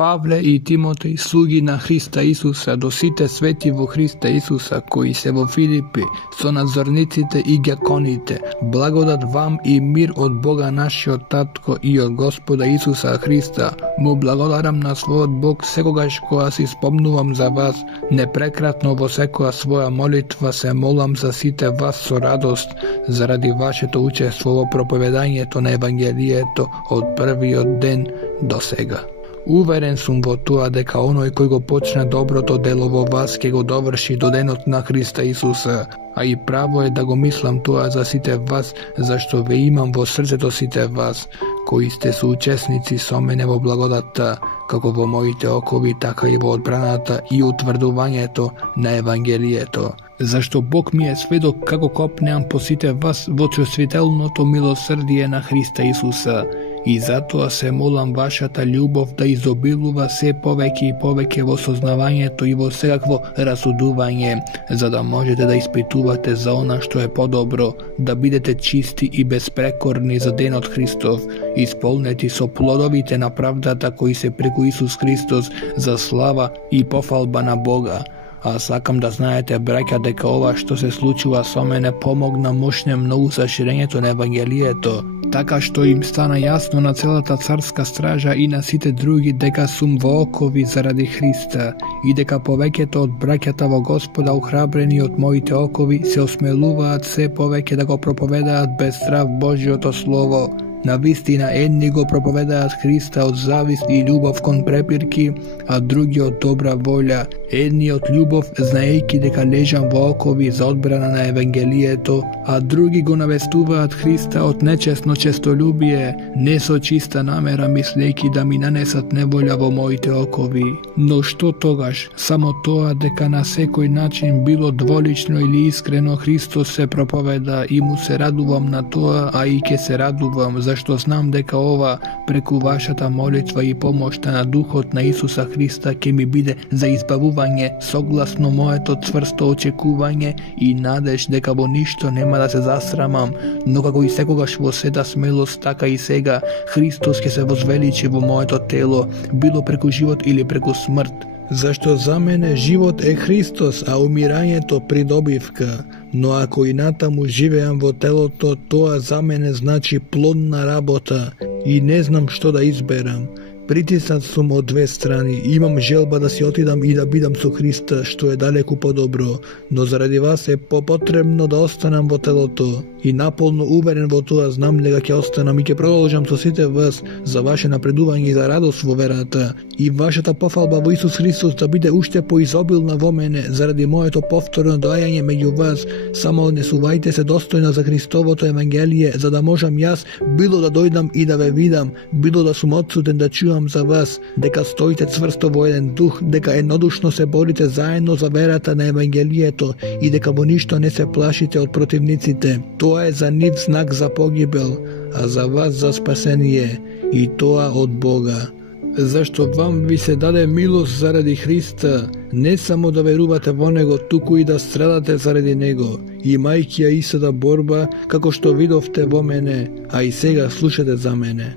Pavle i Timotej, slugi na Hrista Isusa, до сите свети во Христа Исуса, кои се во Филипи, со надзорниците и гјаконите, благодат вам и мир од Бога нашиот Татко и од Господа Исуса Христа. Му благодарам на својот Бог секогаш кога си спомнувам за вас, непрекратно во секоја своја молитва се молам за сите вас со радост, заради вашето учество во проповедањето на Евангелието од првиот ден до сега. Уверен сум во тоа дека оној кој го почна доброто дело во вас ќе го доврши до денот на Христа Исуса, а и право е да го мислам тоа за сите вас, зашто ве имам во срцето сите вас, кои сте соучесници со мене во благодатта, како во моите окови, така и во одбраната и утврдувањето на Евангелието. Зашто Бог ми е сведок како копнеам по сите вас во чувствителното милосрдие на Христа Исуса, и затоа се молам вашата љубов да изобилува се повеќе и повеќе во сознавањето и во секакво расудување, за да можете да испитувате за она што е подобро, да бидете чисти и безпрекорни за денот Христов, исполнети со плодовите на правдата кои се преку Исус Христос за слава и пофалба на Бога. А сакам да знаете, браќа, дека ова што се случува со мене помогна мощне многу за ширењето на Евангелието, така што им стана јасно на целата царска стража и на сите други дека сум во окови заради Христа и дека повеќето од браќата во Господа, охрабрени од моите окови, се осмелуваат се повеќе да го проповедаат без страв Божјото Слово. На вистина, едни го проповедаат Христа од завист и љубов кон препирки, а други од добра волја. Едни од љубов, знаејќи дека лежам во окови за одбрана на Евангелието, а други го навестуваат Христа од нечесно честолюбие, не со чиста намера, мислејќи да ми нанесат неволја во моите окови. Но што тогаш? Само тоа дека на секој начин, било дволично или искрено, Христос се проповеда и му се радувам на тоа, а и ќе се радувам, зашто знам дека ова, преку вашата молитва и помошта на Духот на Исуса Христа, ќе ми биде за избавување согласно моето цврсто очекување и надеж дека во ништо нема да се засрамам, но како и секогаш во сета смелост, така и сега Христос ќе се возвеличи во моето тело, било преку живот или преку смрт. Зашто за мене живот е Христос, а умирањето придобивка. Но ако и натаму живеам во телото, тоа за мене значи плодна работа и не знам што да изберам. Притиснат сум од две страни, имам желба да си отидам и да бидам со Христа, што е далеку подобро, но заради вас е потребно да останам во телото. И наполно уверен во тоа знам дека ќе останам и ќе продолжам со сите вас за ваше напредување и за радост во верата, и вашата пофалба во Исус Христос да биде уште поизобилна во мене заради моето повторно доаѓање меѓу вас. Само однесувајте се достојно за Христовото Евангелие, за да можам јас било да дојдам и да ве видам, било да сум отсутен да чувам за вас, дека стоите цврсто во еден дух, дека еднодушно се борите заедно за верата на Евангелието и дека во ништо не се плашите од противниците. Тоа е за нив знак за погибел, а за вас за спасение, и тоа од Бога. Зашто вам ви се даде милост заради Христа, не само да верувате во Него, туку и да страдате заради Него, имајќи ја истата борба, како што видовте во мене, а и сега слушате за мене.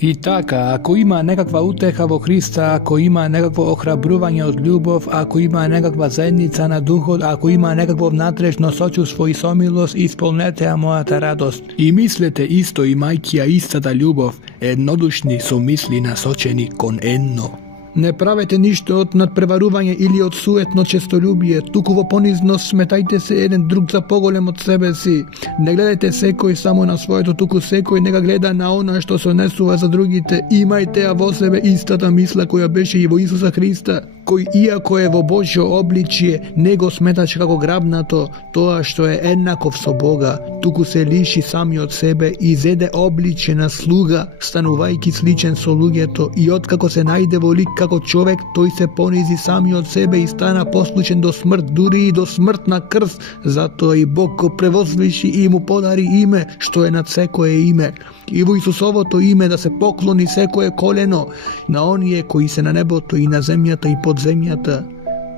И така, ако има некаква утеха во Христа, ако има некакво охрабрување од љубов, ако има некаква заедница на Духот, ако има некакво внатрешно сочувство и сомилост, исполнете ја мојата радост. И мислете исто, имајќи ја истата љубов, еднодушни со мисли насочени кон едно. Не правете ништо од надпреварување или од суетно честолюбие, туку во понизност сметајте се еден друг за поголем од себе си. Не гледате секој само на своето, туку секој нека гледа на она што се однесува за другите. Имајте ја во себе истата мисла која беше и во Исуса Христа, кој иако е во Божјо обличие, не го сметаше како грабнато тоа што е еднаков со Бога, туку се лиши сами од себе и зеде обличие на слуга, станувајќи сличен со луѓето, и откако се најде во лик како човек, тој се понизи сами од себе и стана послушен до смрт, дури и до смрт на крст. Затоа и Бог го превозвиши и му подари име што е над секое име. И во Исусовото име да се поклони секое колено на оние кои се на небото и на земјата и под земјата,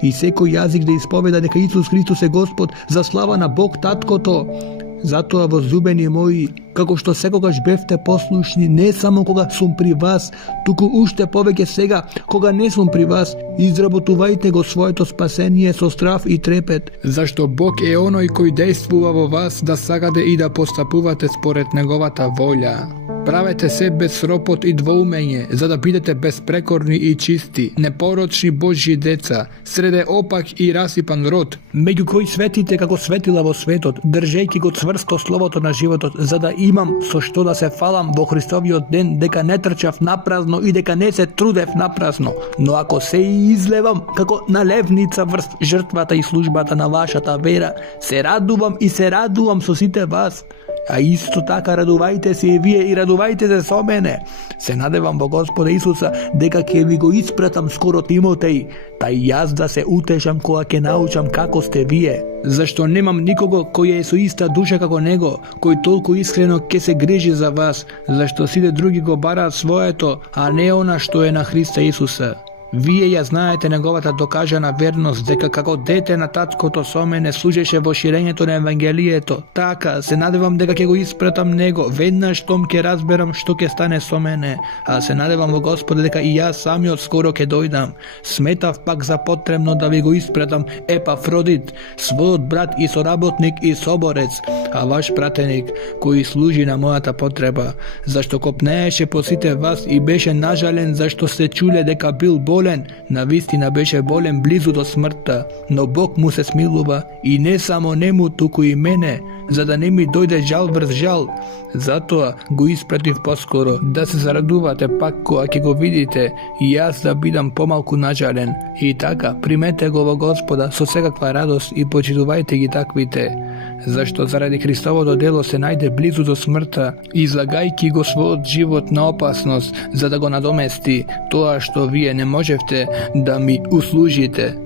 и секој јазик да исповеда дека Исус Христос е Господ, за слава на Бог Таткото. Затоа, возлюбени мои, како што секогаш бевте послушни, не само кога сум при вас, туку уште повеќе сега, кога не сум при вас. Изработувајте го своето спасение со страв и трепет, зашто Бог е оној кој действува во вас да сакате и да постапувате според неговата волја. Правете се без ропот и двоумење, за да бидете безпрекорни и чисти, непорочни Божји деца, среде опак и расипан род, меѓу кои светите како светила во светот, држејќи го цврсто словото на животот, за да имам со што да се фалам во Христовиот ден, дека не трчав напразно и дека не се трудев напразно, но ако се и излевам како налевница врз жртвата и службата на вашата вера, се радувам со сите вас. А исто така радувајте се и вие и радувајте се со мене. Се надевам во Господа Исуса дека ќе ви го испратам скоро Тимотеј, та и јас да се утешам кога ќе научам како сте вие. Зашто немам никого кој е со иста душа како него, кој толку искрено ќе се грижи за вас, зашто сите други го бараат своето, а не она што е на Христа Исуса. Вие ја знаете неговата докажана верност, дека како дете на таткото со мене служеше во ширењето на Евангелието. Така, се надевам дека ќе го испратам него, веднаш штом ќе разберам што ќе стане со мене, а се надевам во Господа дека и јас самиот скоро ќе дојдам. Сметав пак за потребно да ви го испратам Епафродит, својот брат и соработник и соборец, а ваш пратеник, кој служи на мојата потреба, зашто копнееше по сите вас и беше нажален зашто се чуле дека бил болен, навистина беше болен близу до смртта, но Бог му се смилува и не само нему, туку и мене, за да не ми дојде жал врз жал. Затоа го испратив поскоро, да се зарадувате пак кога ќе го видите и јас да бидам помалку нажален. И така, примете го во Господа со секаква радост и почитувајте ги таквите, зашто заради Христовото дело се најде близу до смртта, излагајќи го својот живот на опасност, за да го надомести тоа што вие не можевте да ми услужите.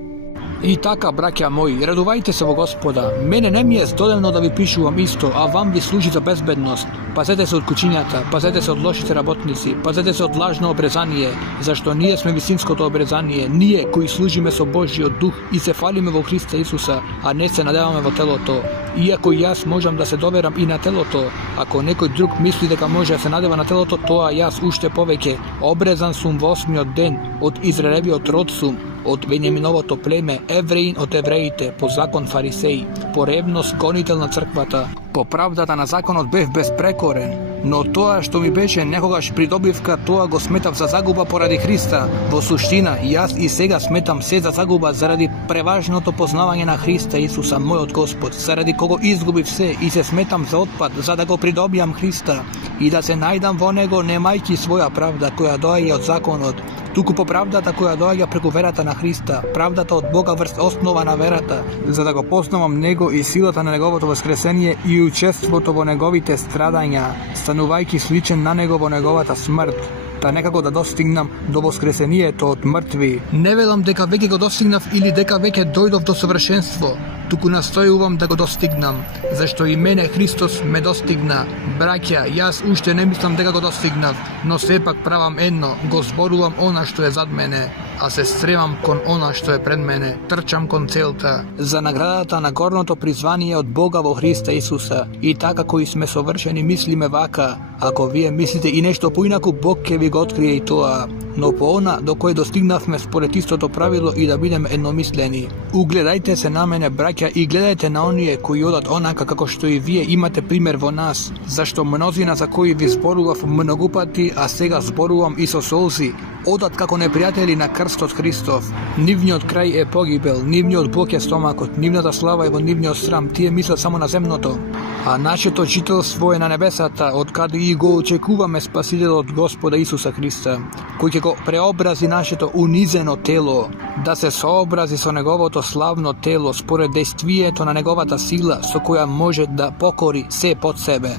И така, браќа мои, радувајте се во Господа. Мене не ми е здодевно да ви пишувам исто, а вам ви служи за безбедност. Пазете се од кучињата, пазете се од лошите работници, пазете се од лажно обрезание, зашто ние сме висинското обрезание, ние кои служиме со Божјиот дух и се фалиме во Христа Исуса, а не се надеваме во телото. Иако јас можам да се доверам и на телото, ако некој друг мисли дека може да се надева на телото, тоа јас уште повеќе. Обрезан сум во 8-миот ден, од Израелевиот род сум, од Вениаминовото племе, евреин од евреите, по закон фарисеи, по ревност гонител на црквата, по правдата на законот бев безпрекорен, но тоа што ми беше некогаш придобивка, тоа го сметав за загуба поради Христа. Во суштина, јас и сега сметам се за загуба заради преважното познавање на Христа Исуса, мојот Господ, заради кого изгубив се и се сметам за отпад, за да го придобијам Христа и да се најдам во него, немајќи своја правда која доаѓа од законот, туку по правдата која доаѓа преку верата на Христа, правдата од Бога врз основа на верата, за да го познавам него и силата на неговото воскресение и учеството во неговите страдања, станувајќи сличен на него во неговата смрт, та некако да достигнам до воскресението од мртви. Не велам дека веќе го достигнав или дека веќе дојдов до совршенство, туку настојувам да го достигнам, зашто и мене Христос ме достигна. Браќа, јас уште не мислам дека го достигнав, но сепак правам едно, го зборувам она што е зад мене, а се стремам кон она што е пред мене, трчам кон целта, за наградата на горното призвание од Бога во Христа Исуса. И така кои сме совршени мислиме вака, ако вие мислите и нешто поинаку, Бог ќе ви го открие и тоа, но по она до кој достигнавме според истото правило и да бидеме едномислени. Угледајте се на мене, браќа, и гледајте на оние кои одат онака како што и вие имате пример во нас, зашто мнозина за кои ви зборував многу пати, а сега зборувам и со солзи, одат како непријатели на крстот Христов. Нивниот крај е погибел, нивниот Бог е стомакот, нивната слава е во нивниот срам, тие мислат само на земното. А нашето жителство е на небесата, од каде и го очекуваме Спасителот Господа Исуса Христа, кој ќе го преобрази нашето унизено тело, да се сообрази со неговото славно тело според действието на неговата сила, со која може да покори се под себе.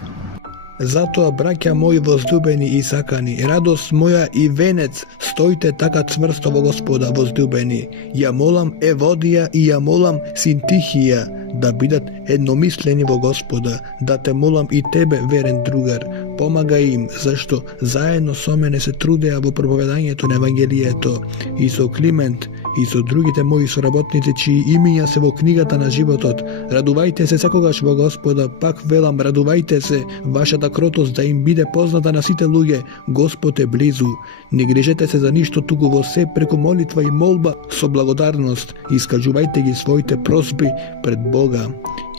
Затоа, браќа мои возлюбени и сакани, радост моја и венец, стоите така цврсто во Господа, возлюбени. Ја молам Еводија и ја молам Синтихија да бидат едномислени во Господа, да те молам и тебе, верен другар, помагај им, зашто заедно со мене се трудеа во проповедањето на Евангелието, и со Климент и со другите мои соработници чии имиња се во книгата на животот. Радувајте се секогаш во Господа, пак велам, радувајте се, вашата кротост да им биде позната на сите луѓе. Господ е близу. Не грижете се за ништо, туку во се преку молитва и молба со благодарност искажувајте ги своите просби пред Бога.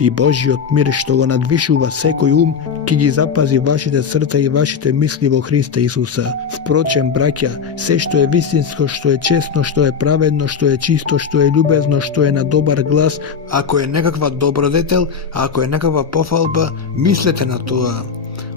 И Божиот мир што го надвишува секој ум, ќе ги запази вашите срца и вашите мисли во Христа Исуса. Впрочем, браќа, се што е вистинско, што е честно, што е праведно, што е чисто, што е љубезно, што е на добар глас, ако е некаква добродетел, ако е некаква пофалба, мислете на тоа.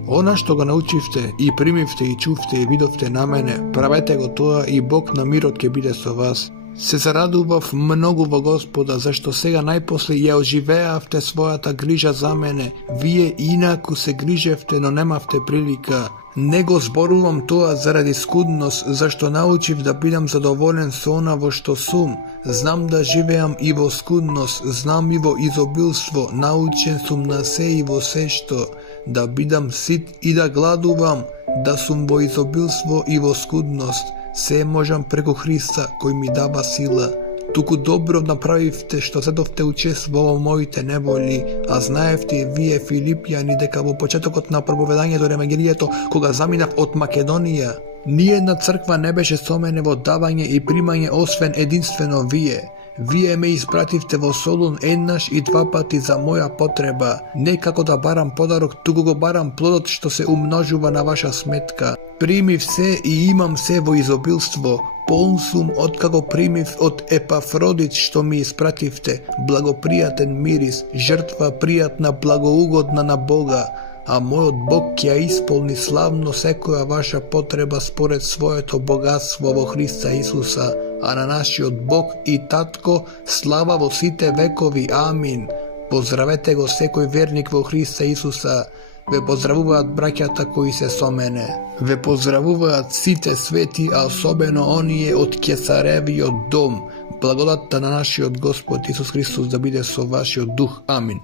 Она што го научивте и примивте и чувте и видовте на мене, правете го тоа и Бог на мирот ќе биде со вас. Се зарадував многу во Господа, зашто сега најпосле ја оживеавте својата грижа за мене. Вие инаку се грижевте, но немавте прилика. Не го зборувам тоа заради скудност, зашто научив да бидам задоволен со она во што сум. Знам да живеам и во скудност, знам и во изобилство, научен сум на се и во се што, да бидам сит и да гладувам, да сум во изобилство и во скудност. Се можам преку Христа кој ми дава сила. Туку добро направивте што седовте учест во моите неволи, а знаевте и вие Филипјани дека во почетокот на проповедањето на Евангелието, кога заминав од Македонија, ниедна црква не беше со мене во давање и примање освен единствено вие. Вие ме испративте во Солун еднаш и два пати за моја потреба, не како да барам подарок, туку го барам плодот што се умножува на ваша сметка. Примив се и имам се во изобилство, полн сум откако примив од Епафродит што ми испративте, благопријатен мирис, жртва пријатна, благоугодна на Бога, а мојот Бог ќе ја исполни славно секоја ваша потреба според своето богатство во Христа Исуса, а на нашиот Бог и Татко слава во сите векови. Амин. Поздравете го секој верник во Христа Исуса. Ве поздравуваат браќата кои се со мене. Ве поздравуваат сите свети, а особено оние од Кесаревиот дом. Благодатта на нашиот Господ Исус Христос да биде со вашиот дух. Амин.